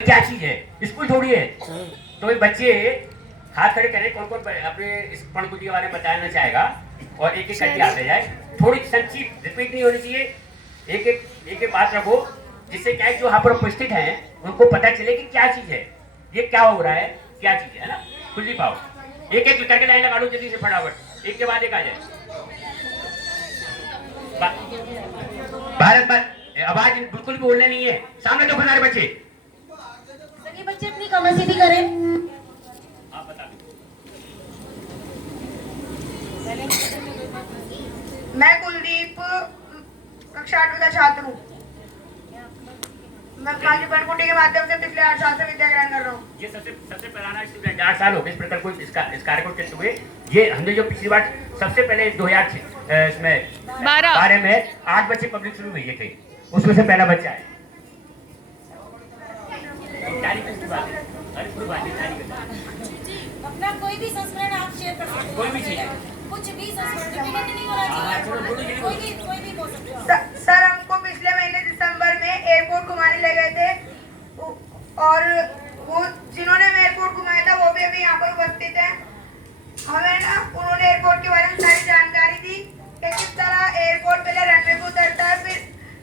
क्या चीज है, स्कूल थोड़ी है। तो ये बच्चे हाथ खड़े करें, कौन कौन अपने इस पणकुटी के बारे में बताना चाहेगा और एक एक करके आते जाए। थोड़ी संक्षिप्त, रिपीट नहीं होनी चाहिए, एक एक बात रखो जिससे क्या है जो यहाँ पर उपस्थित हैं उनको पता चले कि क्या चीज है, ये क्या हो रहा है, क्या चीज है ना। खुली पाओ, एक एक करके लाइन लगा लो जल्दी से फटाफट, एक के बाद एक आ जाए। भारत आवाज बिल्कुल भी बोलना नहीं है, सामने तो सारे बच्चे। सभी बच्चे अपनी कमर सीधी करें। आप बता दो। मैं कुलदीप कक्षा 8वीं का छात्र हूँ। मैं खाली पणकुटी के माध्यम से पिछले 8 साल से विद्या ग्रहण कर रहा हूँ। ये सबसे पुराना स्टूडेंट, 8 साल हो गए इस प्रकार को इस कार्य को करते हुए। ये हमने जो पिछली बार सबसे पहले 2012 में 8 बच्चे पब्लिक शुरू हुई थे, उसमें से पहला बच्चा है। अपना कोई भी संस्करण आप शेयर कर सकते हैं। कोई भी चीज, कुछ भी संस्करण रिपीटेड नहीं होना चाहिए। कोई भी बोल सकते हो। सर हमको पिछले महीने दिसंबर में एयरपोर्ट घुमाने ले गए थे और वो जिन्होंने हमें एयरपोर्ट घुमाया था वो भी अभी यहाँ पर उपस्थित है। हमें ना उन्होंने एयरपोर्ट के बारे में सारी जानकारी दी कि किस तरह एयरपोर्ट पहले रनवे को उतरता है, फिर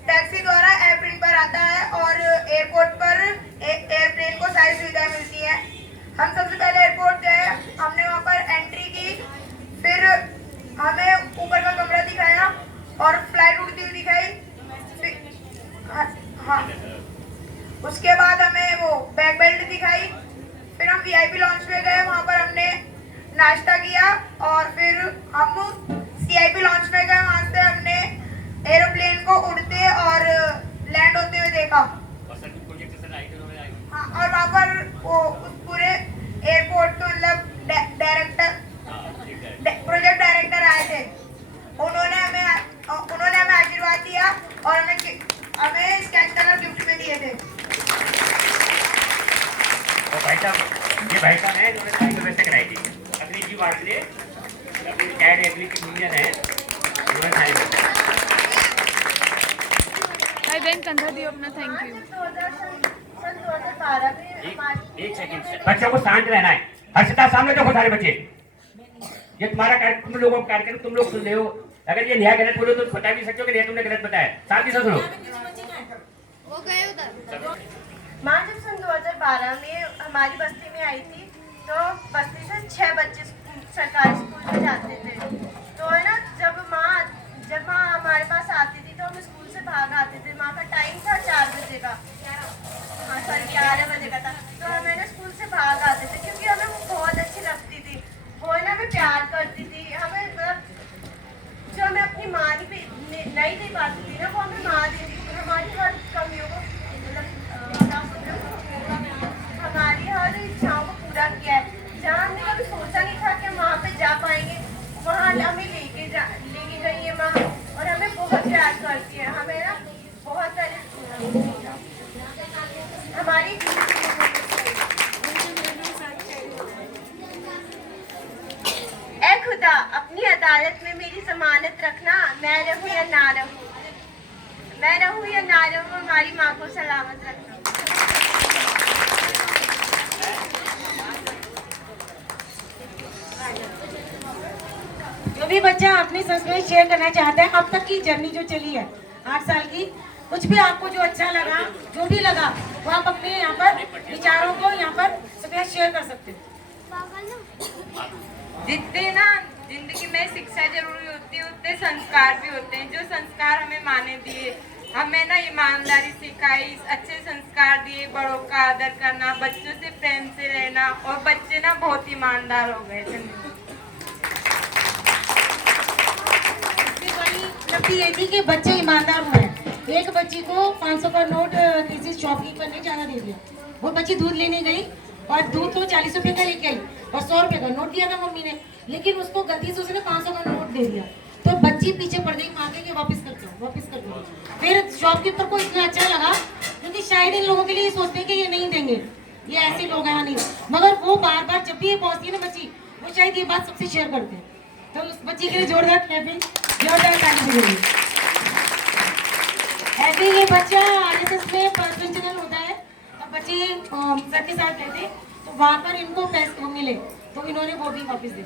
टैक्सी द्वारा एयरप्लेन पर आता है और एयरपोर्ट पर एयरप्लेन को सारी सुविधाएं मिलती है। हम सबसे पहले एयरपोर्ट गए, हमने वहाँ पर एंट्री की, फिर हमें ऊपर का कमरा दिखाया और फ्लाइट उड़ती हुई दिखाई। हाँ, उसके बाद हमें वो बैग बेल्ट दिखाई। फिर हम वीआईपी लॉन्च पे गए, वहाँ पर हमने नाश्ता किया और फिर हम सीआईपी लॉन्च पे गए, वहाँ से हमने एरोप्लेन को उड़ते और लैंड होते हुए देखा। हाँ, और वहाँ पर वो उस पूरे एयरपोर्ट के मतलब प्रोजेक्ट डायरेक्टर आए थे, उन्होंने हमें आशीर्वाद दिया और हमें स्केच कलर गिफ्ट में दिए थे। और भाई साहब, ये भाई साहब हैं जिन्होंने व्यवस्था कराई थी अगली जी वार्ड से, अपनी कैड अगली की इंजीनियर है, उन्होंने सारी भाई बहन कंधा दियो अपना। Thank you. एक सेकंड, बच्चों को शांत रहना है। हर्षिता सामने देखो सारे बच्चे, ये तुम्हारा कार्यक्रम, तुम लोगों का कार्यक्रम तुम लोग सुन रहे हो। अगर ये न्याय गलत बोलो तो बता भी सकते हो कि नहीं तुमने गलत बताया। शांति से सुनो। वो गए उधर। माँ जब सन 2012 में हमारी बस्ती में आई थी तो बस्ती से 6 बच्चे सरकारी स्कूल में जाते थे। तो है ना, जब माँ हमारे पास आती थी तो हम स्कूल से भाग आते थे। माँ का टाइम था 4 बजे का, हाँ सॉरी 11 बजे का था। तो हमें ना स्कूल से भाग आते थे क्योंकि हमें वो बहुत अच्छी लगती थी। वो है ना हमें प्यार करती थी, हमें मतलब जो हमें अपनी माँ नहीं दे पाती थी ना, वो हमें माँ देती थी। हमारी हर कमियों को हमारी हर इच्छाओं को पूरा किया है। जहाँ हमने कभी सोचा नहीं था कि हम वहाँ पे जा पाएंगे, वहाँ हमें लेके गई है माँ और हमें बहुत प्यार करती है। हमें ना बहुत सारे हमारी ए खुदा अपनी अदालत में मेरी जमानत रखना, मैं रहूं या ना रहूं, हमारी माँ को सलामत रखना। जो भी बच्चा अपनी संस्कृति शेयर करना चाहता है, अब तक की जर्नी जो चली है 8 साल की, कुछ भी आपको जो अच्छा लगा, जो भी लगा, वो आप अपने यहाँ पर विचारों को यहाँ पर सब शेयर कर सकते हैं। जितने ना जिंदगी में शिक्षा जरूरी होती है उतने संस्कार भी होते हैं। जो संस्कार हमें माँ ने दिए, हमें ना ईमानदारी सिखाई, अच्छे संस्कार दिए, बड़ों का आदर करना, बच्चों से प्रेम से रहना, और बच्चे ना बहुत ईमानदार हो गए थे। उपलब्धि ये थी कि बच्चे ईमानदार हुए हैं। एक बच्ची को 500 का नोट किसी शॉपकीपर ने ज्यादा दे दिया। वो बच्ची दूध लेने गई और दूध तो 40 रुपए का लेके आई और 100 रुपए का नोट दिया था मम्मी ने, लेकिन उसको गलती से उसने 500 का नोट दे दिया। तो बच्ची पीछे पड़ गई माँ के, वापस कर दो। फिर शॉपकीपर को इतना अच्छा लगा क्योंकि शायद इन लोगों के लिए सोचते हैं कि ये नहीं देंगे, ये ऐसे लोग हैं नहीं, मगर वो बार बार जब भी ये पहुंचती है ना बच्ची, वो शायद ये बात सबसे शेयर करते हैं। तो उस बच्ची के लिए जोरदार क्लैपिंग, जोरदार ताली। ऐसे ये बच्चा आरएसएस में प्रिंसिपल होता है, बच्चे सर के साथ गए थे, तो वहाँ पर इनको पैसे मिले, तो इन्होंने वो भी वापस दे दिए।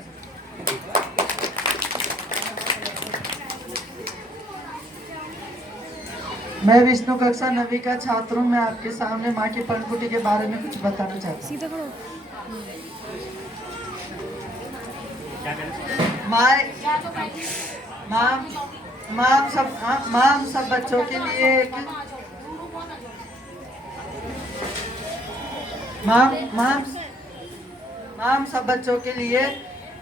मैं विष्णु कक्षा 9वीं का छात्र हूँ। मैं आपके सामने माँ की पनकुटी के बारे में कुछ बताना चाहता हूँ। माँ हम सब बच्चों के लिए हम सब बच्चों के लिए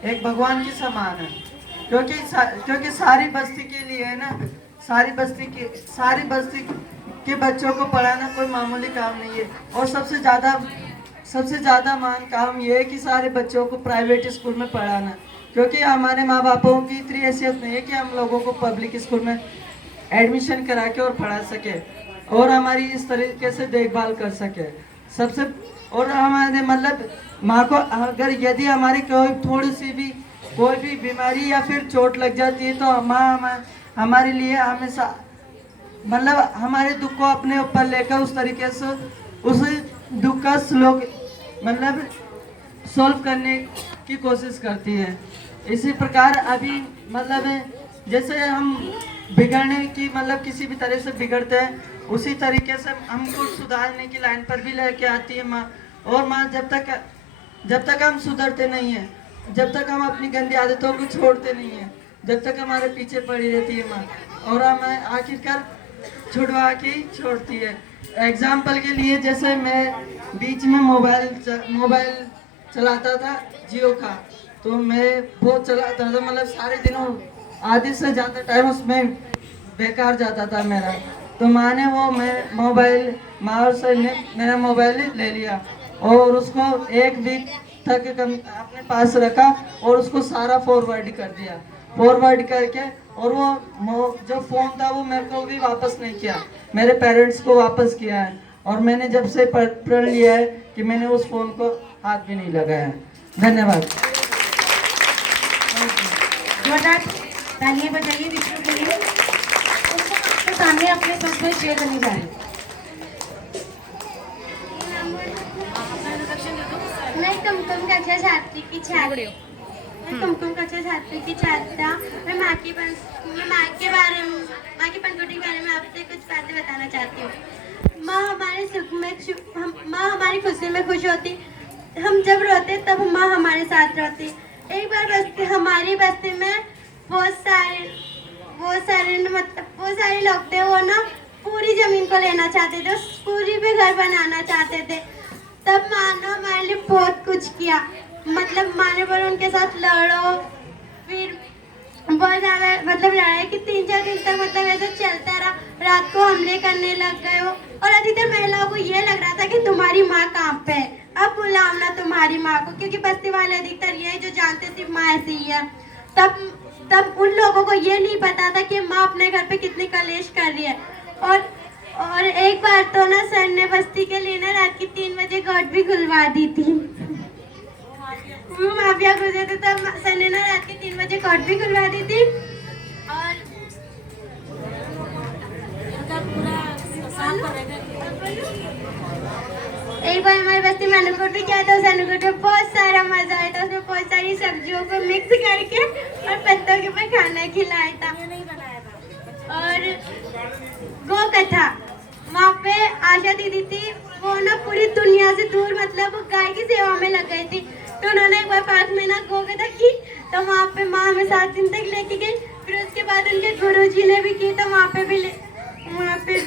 एक भगवान की समान है, क्योंकि सारी बस्ती के लिए है ना, सारी बस्ती के बच्चों को पढ़ाना कोई मामूली काम नहीं है। और सबसे ज़्यादा महान काम ये है कि सारे बच्चों को प्राइवेट स्कूल में पढ़ाना, क्योंकि हमारे माँ बापों की इतनी हैसियत नहीं है कि हम लोगों को पब्लिक स्कूल में एडमिशन करा के और पढ़ा सके और हमारी इस तरीके से देखभाल कर सके। और हमारे मतलब माँ को अगर यदि हमारी कोई भी बीमारी या फिर चोट लग जाती है, तो माँ हमारे लिए हमेशा मतलब हमारे दुख को अपने ऊपर लेकर उस तरीके से उस दुख का सॉल्व करने की कोशिश करती है। इसी प्रकार अभी मतलब जैसे हम बिगड़ने की किसी भी तरह से बिगड़ते हैं, उसी तरीके से हमको सुधारने की लाइन पर भी लेके आती है माँ। और माँ जब तक हम सुधरते नहीं हैं, जब तक हम अपनी गंदी आदतों को छोड़ते नहीं हैं, जब तक हमारे पीछे पड़ी रहती है माँ, और हमें आखिरकार छुड़वा के ही छोड़ती है। एग्जाम्पल के लिए जैसे मैं बीच में मोबाइल चलाता था जियो का, तो मैं बहुत चलाता था, मतलब सारे दिनों आधे से ज़्यादा टाइम उसमें बेकार जाता था मेरा। तो माँ ने माँ से मेरा मोबाइल ले लिया और उसको 1 वीक तक अपने पास रखा और उसको सारा फॉरवर्ड कर दिया। फॉरवर्ड करके और वो जो फ़ोन था वो मेरे को भी वापस नहीं किया, मेरे पेरेंट्स को वापस किया है। और मैंने जब से प्रण लिया है कि मैंने उस फ़ोन को हाथ भी नहीं लगाया है। धन्यवाद। जोरदार तालियां बजाइए विष्णु के लिए। उनको आपके सामने अपने तस्वीर शेयर करने जा रहे हैं। मैं कुमकुम कक्षा छात्री की छात्रा। मैं माँ की पनकुटी के बारे में आपसे कुछ बातें बताना चाहती हूँ। माँ हमारे सुख में माँ हमारी खुशी में खुश होती, हम जब रोते तब माँ हमारे साथ रहती। एक बार हमारी बस्ती में बहुत सारे लोग थे, वो ना पूरी जमीन को लेना चाहते थे, पूरी पे घर बनाना चाहते थे। तब माँ ने हमारे लिए बहुत कुछ किया, मतलब माँ ने बोला उनके साथ लड़ो, फिर बहुत ज़्यादा लड़ाई कि 3-4 दिन तक ऐसा चलता रहा। रात को हमले करने लग गए हो और अधिकतर महिलाओं को ये लग रहा था कि तुम्हारी माँ काम पे है, अब बुलाओ ना तुम्हारी माँ को, क्योंकि बस्ती वाले अधिकतर ये है जो जानते सिर्फ माँ ऐसी ही है। तब उन लोगों को ये नहीं पता था कि माँ अपने घर पे कितनी कलेश कर रही है। और एक बार तो ना सर ने बस्ती के लिए ना रात की 3 बजे कोर्ट भी खुलवा दी थी। वो माफिया घुसे थे, तब सर ने ना रात के 3 बजे कोर्ट भी खुलवा दी थी। और एक बार हमारे बस्ती में अनुकूट भी किया था। उस अनुकूट में बहुत सारा मजा आया था, उसमें बहुत सारी सब्जियों को मिक्स करके और पत्तों के ऊपर खाना खिलाया था। और गौ कथा, वहाँ पे आशा दीदी थी, वो ना पूरी दुनिया से दूर वो गाय की सेवा में लग गई थी। तो उन्होंने एक बार पास में ना गौ कथा की, तो वहाँ पे माँ हमें 7 दिन तक लेके गई। फिर उसके बाद उनके गुरुजी ने भी की, तो वहाँ पे भी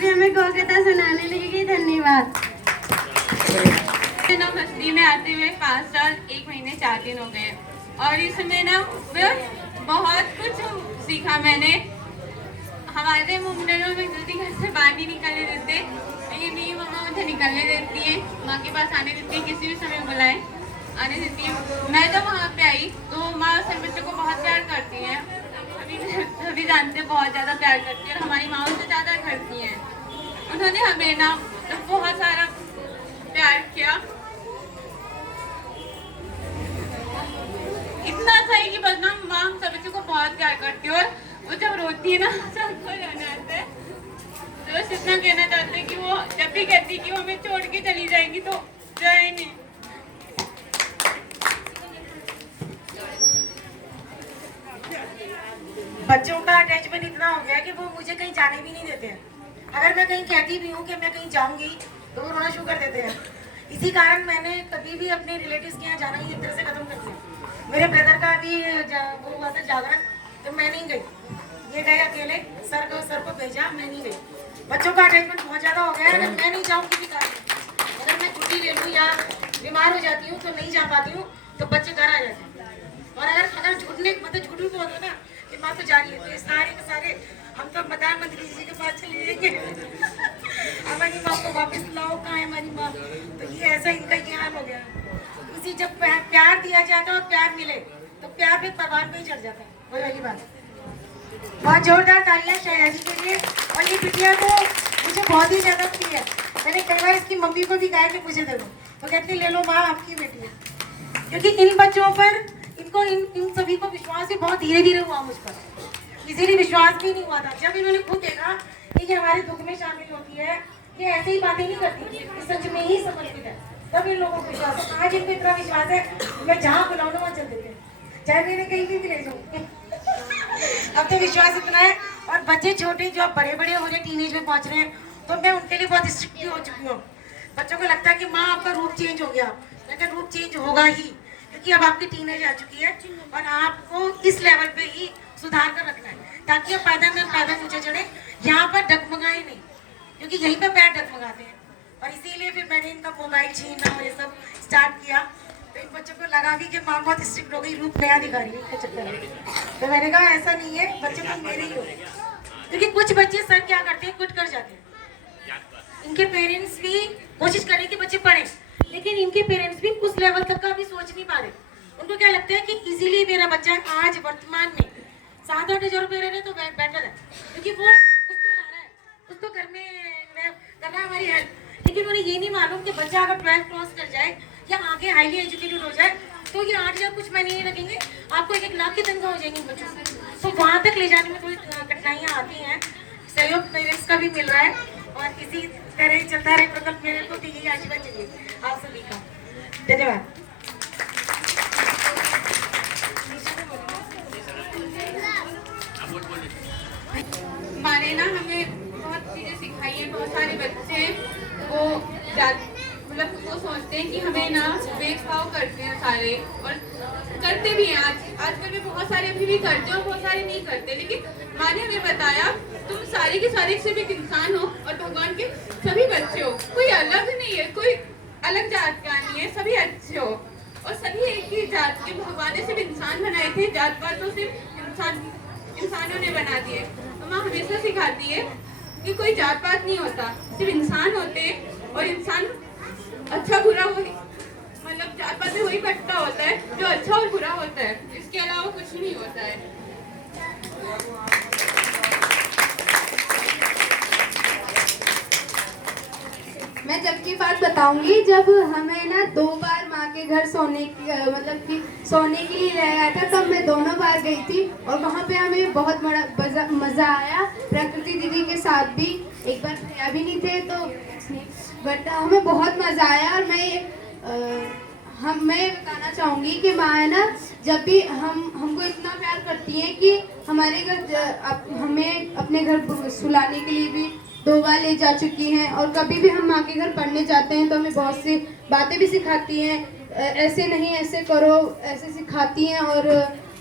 हमें गौ कथा सुनाने लगी। धन्यवाद। बस्ती में आते हुए 5 साल 1 महीने 4 दिन हो गए और इसमें ना बहुत कुछ सीखा मैंने। हमारे मुंडनों में जल्दी घर से बाहर नहीं निकलने देते, लेकिन मेरी मम्मा मुझे निकलने देती है, माँ के पास आने देती है, किसी भी समय बुलाए आने देती है। मैं जब वहाँ पे आई तो माँ सभी बच्चों को बहुत प्यार करती हैं, सभी जानते हैं बहुत ज़्यादा प्यार करती है और हमारी माँ से ज़्यादा करती हैं। उन्होंने हमें ना बहुत सारा प्यार किया, इतना सही कि बस ना माँ हम सब बच्चों को बहुत प्यार करती है। और वो जब रोती है ना सबको जाने आते हैं, तो तो बस इतना कहना चाहते हैं कि वो जब भी कहती कि वो हमें छोड़ के चली जाएंगी तो जाए नहीं। बच्चों का अटैचमेंट इतना हो गया है कि वो मुझे कहीं जाने भी नहीं देते हैं। अगर मैं कहीं कहती भी हूँ कि मैं कहीं जाऊंगी तो वो रोना शुरू कर देते हैं। इसी कारण मैंने कभी भी अपने रिलेटिव्स के यहाँ जाना ही एक तरह से खत्म कर दिया। मेरे ब्रदर का भी वो हुआ था जागरण, तो मैं नहीं गई, ये गए अकेले, सर को भेजा, मैं नहीं गई। बच्चों का अटैचमेंट बहुत ज़्यादा हो गया है। अगर मैं नहीं जाऊँ किसी कारण, अगर मैं छुट्टी ले लूँ या बीमार हो जाती हूँ तो नहीं जा पाती हूँ, तो बच्चे घर आ जाते हैं। और अगर झूठ भी बोलते ना कि माँ तो जा रही है, तो ये सारे के सारे हम तो प्रधानमंत्री जी के पास चले जाएंगे, हमारी माँ को वापस लाओ, कहाँ है हमारी माँ। तो ये ऐसा इनका ये हाल हो गया। इसी जब प्यार दिया जाता है और प्यार मिले तो प्यार भी परवान पे ही चढ़ जाता है। वही वाली बात। बहुत जोरदार तालियां शहनाजी के लिए। और ये बिटिया तो मुझे बहुत ही ज्यादा प्रिय है। मैंने कई बार इसकी मम्मी को भी कहा कि मुझे दे दो, तो कहती ले लो माँ, आपकी बेटी है। क्योंकि इन बच्चों पर इनको इन सभी को विश्वास भी बहुत धीरे धीरे हुआ मुझ पर। इसीलिए विश्वास भी नहीं हुआ था। जब इन्होंने खुद देखा कि ये हमारे दुख में शामिल होती है, ये ऐसे ही बातें नहीं करती, ये सच में ही समर्पित है, तब इन लोगों को विश्वास है। आज इनको इतना विश्वास है, मैं जहाँ बुलाऊँ वहाँ चल देते हैं, चाहे मैंने कहीं भी ले जाऊँ। अब तो विश्वास इतना है। और बच्चे छोटे जो अब बड़े बड़े हो रहे हैं, टीनेज में पहुँच रहे हैं, तो मैं उनके लिए बहुत स्ट्रिक्ट हो चुकी हूँ। बच्चों को लगता है कि माँ आपका रूप चेंज हो गया, लेकिन रूप चेंज होगा ही, क्योंकि अब आपकी टीनेज आ चुकी है और आपको इस लेवल पे ही सुधार कर रखना है, ताकि आप पैदा नीचे चढ़े, यहाँ पर डगमगाए नहीं, क्योंकि यहीं पर पैर डगमगाते हैं। और इसीलिए फिर मैंने इनका मोबाइल छीनना और ये सब स्टार्ट किया। तो इन बच्चों को लगा भी कि माँ बहुत स्ट्रिक्ट हो गई, रूप नया दिखा रही है इसके चक्कर में। तो मैंने कहा ऐसा नहीं है, बच्चे तो मेरे ही हो। क्योंकि कुछ बच्चे सर क्या करते हैं, क्विट कर जाते हैं। इनके पेरेंट्स भी कोशिश करें कि बच्चे पढ़ें, लेकिन इनके पेरेंट्स भी उस लेवल तक का अभी सोच नहीं पा रहे। उनको क्या लगता है कि इजीली मेरा बच्चा आज वर्तमान में 7-8 हज़ार रुपये रहे तो बेटर है, क्योंकि वो कुछ तो ला रहा है, कुछ तो घर में कर रहा है हमारी हेल्प। लेकिन उन्हें ये नहीं मालूम कि बच्चा अगर 12th क्रॉस कर जाए या आगे हाईली एजुकेटेड हो जाए, तो ये 8 हज़ार कुछ महीने नहीं रखेंगे, आपको 1 लाख की तनख्वाह हो जाएंगी बच्चों से। तो वहाँ तक ले जाने में थोड़ी कठिनाइयाँ आती हैं। सहयोग पेरेंट्स का भी मिल रहा है और इसी तरह चलता रहे प्रकल्प। मेरे को तो यही आशीर्वाद चाहिए आप सभी का। धन्यवाद। माने ना हमें बहुत चीज़ें सिखाई हैं। बहुत सारे बच्चे वो मतलब वो सोचते हैं कि हमें ना भेदभाव करते हैं सारे, और करते भी हैं। आजकल में बहुत सारे अभी भी करते हैं और बहुत सारे नहीं करते। लेकिन माँ ने हमें बताया तुम सारे के सारे सिर्फ एक इंसान हो और भगवान के सभी बच्चे हो, कोई अलग नहीं है, कोई अलग जात का नहीं है, सभी अच्छे हो और सभी एक ही जात के। भगवान ने सिर्फ इंसान बनाए थे, जात पात तो सिर्फ इंसानों ने बना दिए। तो माँ हमेशा सिखाती है कि कोई जात पात नहीं होता, सिर्फ इंसान होते और इंसान अच्छा बुरा वही, मतलब जात पात में वही बंटता होता है जो अच्छा और बुरा होता है, इसके अलावा कुछ नहीं होता है। मैं जब की बात बताऊंगी, जब हमें ना 2 बार माँ के घर सोने मतलब कि सोने के लिए लाया था, तब मैं दोनों बार गई थी और वहाँ पे हमें बहुत बड़ा मज़ा आया। प्रकृति दीदी के साथ भी, एक बार भैया भी नहीं थे तो बट हमें बहुत मज़ा आया। और मैं बताना चाहूँगी कि माँ है ना, जब भी हमको इतना प्यार करती हैं कि हमारे घर हमें अपने घर सुलाने के लिए भी 2 बार ले जा चुकी हैं। और कभी भी हम माँ के घर पढ़ने जाते हैं तो हमें बहुत सी बातें भी सिखाती हैं, ऐसे नहीं ऐसे करो, ऐसे सिखाती हैं और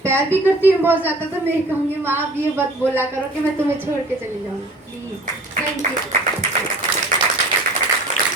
प्यार भी करती हैं बहुत ज़्यादा। तो मैं कहूँगी माँ आप ये बात बोला करो कि मैं तुम्हें छोड़ के चली जाऊँगी। Please, thank you.